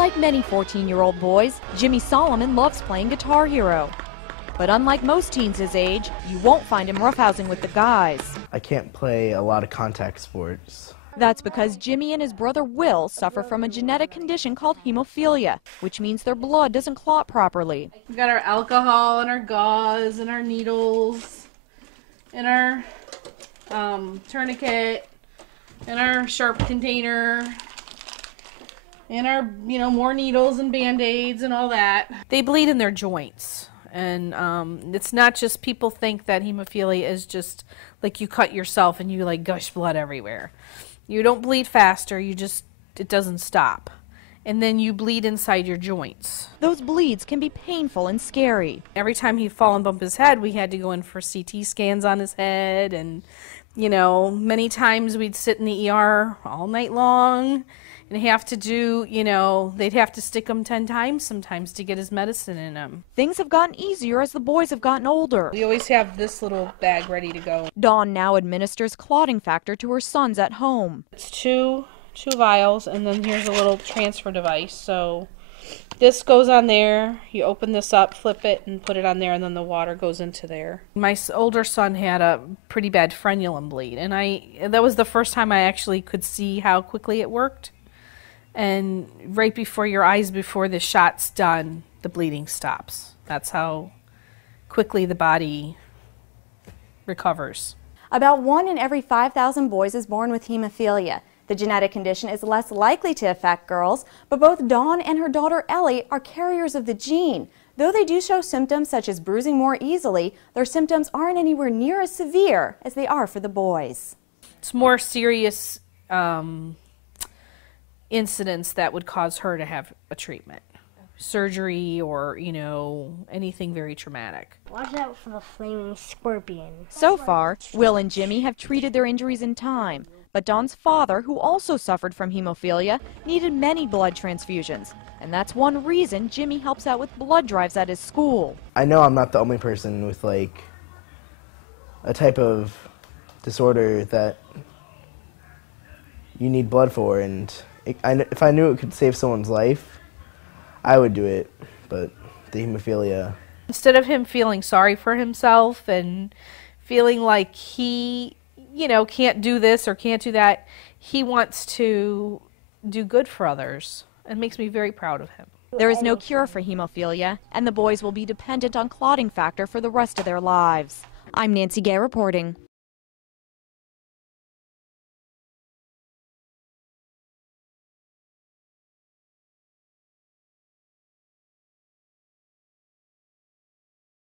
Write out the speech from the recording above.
Like many 14-year-old boys, Jimmy Solomon loves playing Guitar Hero. But unlike most teens his age, you won't find him roughhousing with the guys. I can't play a lot of contact sports. That's because Jimmy and his brother Will suffer from a genetic condition called hemophilia, which means their blood doesn't clot properly. We got our alcohol and our gauze and our needles and our tourniquet and our sharp container and our, more needles and Band-Aids and all that. They bleed in their joints. And it's not just, people think that hemophilia is just like you cut yourself and you like gush blood everywhere. You don't bleed faster, it doesn't stop. And then you bleed inside your joints. Those bleeds can be painful and scary. Every time he'd fall and bump his head, we had to go in for CT scans on his head. And, many times we'd sit in the ER all night long and have to do, they'd have to stick him 10 times sometimes to get his medicine in him. Things have gotten easier as the boys have gotten older. We always have this little bag ready to go. Dawn now administers clotting factor to her sons at home. It's two vials, and then here's a little transfer device. So this goes on there, you open this up, flip it, and put it on there, and then the water goes into there. My older son had a pretty bad frenulum bleed, and that was the first time I actually could see how quickly it worked. And right before your eyes, before the shot's done, the bleeding stops. That's how quickly the body recovers. About 1 in every 5,000 boys is born with hemophilia. The genetic condition is less likely to affect girls, but both Dawn and her daughter Ellie are carriers of the gene. Though they do show symptoms such as bruising more easily, their symptoms aren't anywhere near as severe as they are for the boys. It's more serious incidents that would cause her to have a treatment. Surgery or, anything very traumatic. Watch out for the flaming scorpion. So far, Will and Jimmy have treated their injuries in time. But Dawn's father, who also suffered from hemophilia, needed many blood transfusions. And that's one reason Jimmy helps out with blood drives at his school. I know I'm not the only person with, a type of disorder that you need blood for, and if I knew it could save someone's life, I would do it, but the hemophilia. Instead of him feeling sorry for himself and feeling like he, can't do this or can't do that, he wants to do good for others. It makes me very proud of him. There is no cure for hemophilia, and the boys will be dependent on clotting factor for the rest of their lives. I'm Nancy Gay reporting.